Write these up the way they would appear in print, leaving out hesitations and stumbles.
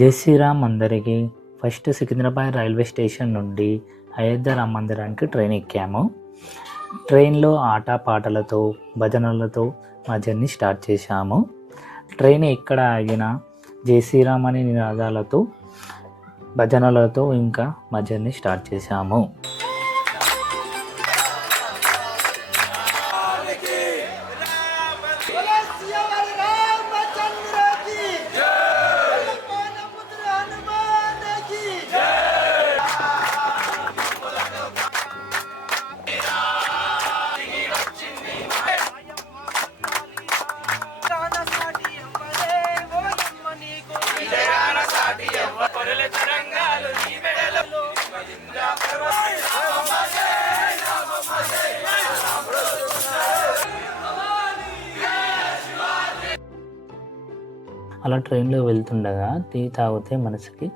జై శ్రీరామ్ అందరికీ. First Secunderabad railway station నుండి అయోధ్య రామ మందిరానికి ట్రైన్ ఎక్కాము. ట్రైన్లో ఆటపాటలతో భజనలతో మా జర్నీ స్టార్ట్ చేశాము. ట్రైన్ ఎక్కడ ఆగినా జై శ్రీరామ్ అనే నినాదాలతో భజనలతో ఇంకా మా జర్నీ స్టార్ట్ చేశాము. అలా ట్రైన్లో వెళ్తుండగా టీ తాగితే మనసుకి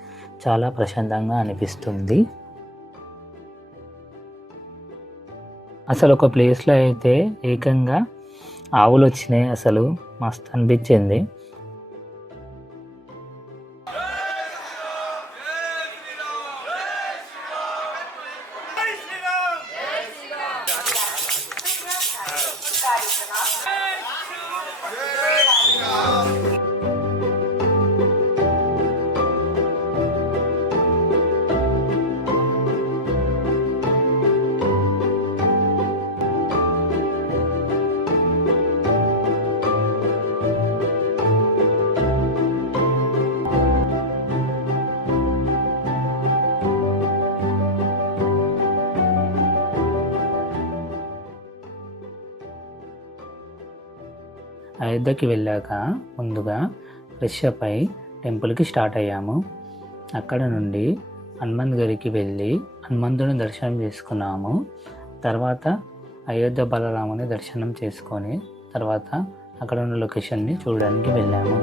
చాలా ప్రశాంతంగా అనిపిస్తుంది. అసలు ఒక ప్లేస్లో అయితే ఏకంగా ఆవులు వచ్చినాయి. అసలు మస్తు అనిపించింది. అయోధ్యకి వెళ్ళాక ముందుగా ఫ్రెష్ అప్ అయి టెంపుల్కి స్టార్ట్ అయ్యాము. అక్కడ నుండి హనుమంత్ గరికి వెళ్ళి హనుమంతుని దర్శనం చేసుకున్నాము. తర్వాత అయోధ్య బలరాముని దర్శనం చేసుకొని తర్వాత అక్కడ ఉన్న లొకేషన్ని చూడడానికి వెళ్ళాము.